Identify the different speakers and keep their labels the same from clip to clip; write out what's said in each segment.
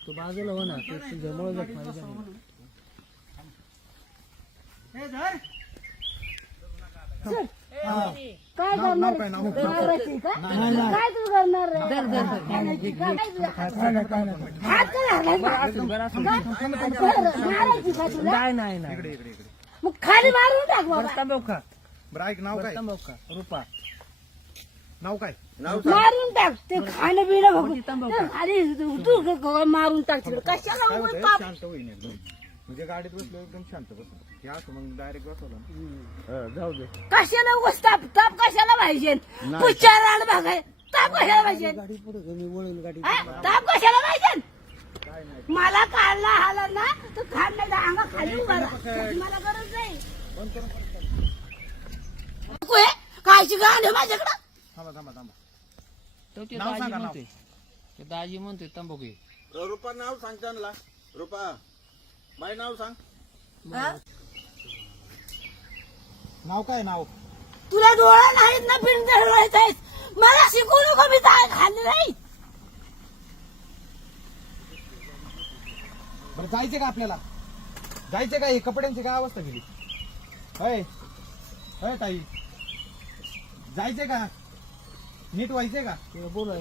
Speaker 1: तू बाजूला हो ना तू तुझ्यामुळे जात नाही
Speaker 2: काय करणार काय तू करणार काय
Speaker 1: नाही नाही.
Speaker 2: मग खाली मारून टाक बाबा.
Speaker 1: तंबाखू खा.
Speaker 3: बरं ऐक नाव काय?
Speaker 1: रुपा.
Speaker 3: नाव काय?
Speaker 2: मारून टाक. ते खाणं बिणं बघून? ते ग- ग- मारून टाक तिकडे. कशाला
Speaker 3: काय
Speaker 2: उगाच
Speaker 3: होतंय
Speaker 2: ताप?
Speaker 3: शांत होईन एकदम म्हणजे गाडीत बसलो एकदम शांत बसलो. हे असं मग डायरेक्ट बसवलं ना. हं, जाऊ दे.
Speaker 2: कशाला उगाच ताप? ताप कशाला पाहिजे? बघाय ताप कशाला पाहिजे? हा? ताप कशाला पाहिजे? मला काढला आला ना तर खाण्याचा अंगा खाली उभा मला गरज नाही. कायची गाण आहे माझ्याकडं.
Speaker 3: थांबा थांबा थांबा.
Speaker 1: तो ते
Speaker 3: नाव
Speaker 1: दाजी
Speaker 3: सांगा, नाव.
Speaker 1: म्हणतोय. ते दाजी म्हणतोय तंबाखू घे.
Speaker 4: रुपा नाव सांग त्यांना. रुपा बाई नाव सांग.
Speaker 2: हा?
Speaker 3: नाव काय नाव?
Speaker 2: तुला डोळा नाहीत ना पिंड मला शिकू नको मी काय खाल्ले नाही.
Speaker 3: जायचे का आपल्याला? जायचे का हे कपड्यांची काय अवस्था केली? होय. होय ताई. जायचे का? नीट व्हायचे का?
Speaker 1: बोला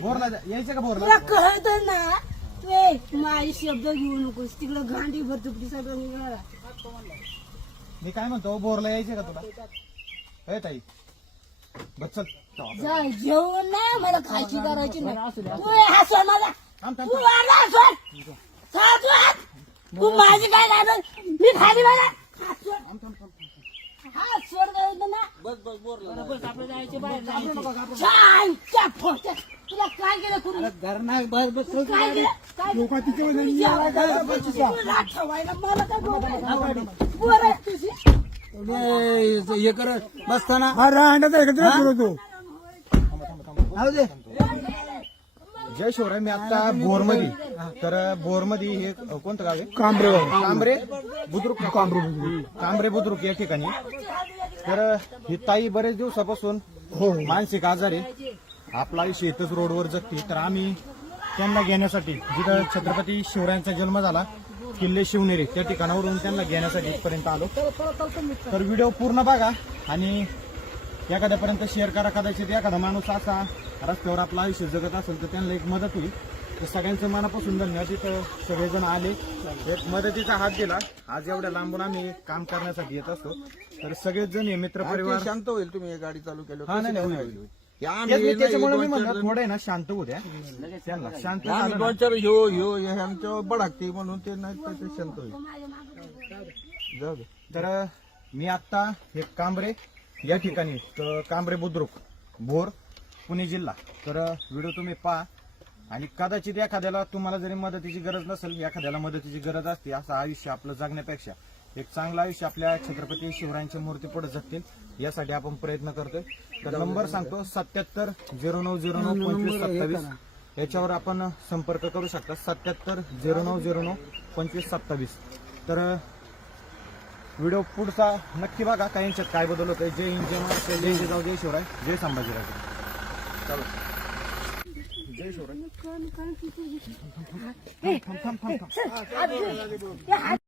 Speaker 3: बोरला जा- यायचं का
Speaker 2: तुला
Speaker 3: बोरला
Speaker 2: कळत ना? तू माझे शब्द घेऊ नकोस. तिकडं घांडी भर तुकडी सगळं निघाला.
Speaker 3: मी काय म्हणतो बोरला यायचे का तुला? होय ताई. बस चल.
Speaker 2: जा जेवण नाही मला खायची करायची नाही. तू हे हसव मला.
Speaker 3: थांब थांब
Speaker 2: तू वाढला हसव. तू माझी काय लागत मी खाली मला हात सोड. हात सोड गं ना.
Speaker 4: बस बस बोरला
Speaker 1: बस आपलं जायचे बाहेर. जायचे.
Speaker 2: छान त्या फोडत्या. तुला काय केलं कुणी?
Speaker 1: घरना बस बस
Speaker 2: काय केलं? काय केलं? तुला ठेवायला मला काय बोलायचं? पोरं आहे तुझी.
Speaker 1: हे कर बसताना.
Speaker 3: जय शिवराय मी आता बोरमध्ये तर बोरमध्ये हे कोणतं गाव आहे? कांबरे कांबरे बुद्रुक. कांबरे कांबरे बुद्रुक या ठिकाणी. तर ही ताई बरेच दिवसापासून मानसिक आजार आहे. आपला आयुष्य इथंच रोडवर जगते. तर आम्ही त्यांना घेण्यासाठी जिथं छत्रपती शिवरायांचा जन्म झाला किल्ले शिवनेरी त्या ठिकाणावरून त्यांना घेण्यासाठी इथपर्यंत आलो. तर व्हिडिओ पूर्ण बघा आणि एखाद्यापर्यंत शेअर करा. कदाचित एखादा माणूस असा रस्त्यावर आपलं आयुष्य जगत असेल तर त्यांना एक मदत होईल. तर सगळ्यांचं मनापासून धन्यवाद. तिथं सगळेजण आले. एक मदतीचा हात दिला. आज एवढ्या लांबून आम्ही काम करण्यासाठी येत असतो. तर सगळेच जण हे मित्र परिवार
Speaker 4: शांत होईल तुम्ही गाडी चालू केली.
Speaker 3: हा नाही, नाही, होईल, तेच त्याच्यामुळे मी म्हणलं थोडं आहे ना शांत होऊ द्या. त्यांना शांत झालं ना.
Speaker 4: दोन चार ह्यो ह्यो हे आमच्या बडाकते म्हणून ते नाही तर ते शांत होईल. जाऊ दे.
Speaker 3: तर मी आता हे कांबरे या ठिकाणी कांबरे बुद्रुक भोर पुणे जिल्हा. तर व्हिडिओ तुम्ही पहा. आणि कदाचित एखाद्याला तुम्हाला जरी मदतीची गरज नसेल एखाद्याला मदतीची गरज असते असं आयुष्य आपलं जगण्यापेक्षा. एक चांगलं आयुष्य आपल्या छत्रपती शिवरायांच्या मूर्ती पुढे जगतील यासाठी आपण प्रयत्न करतोय. तर नंबर सांगतो सत्याहत्तर झिरो नऊ झिरो नऊ पंचवीस सत्तावीस. याच्यावर आपण संपर्क करू शकता. सत्याहत्तर झिरो नऊ झिरो नऊ पंचवीस सत्तावीस. तर व्हिडिओ पुढचा नक्की बघा काही यांच्यात काय बदल होतोय. जय हिंद जय महाराष्ट्र जय जिजाऊ जय शिवराय जय संभाजीराजे. चालू जय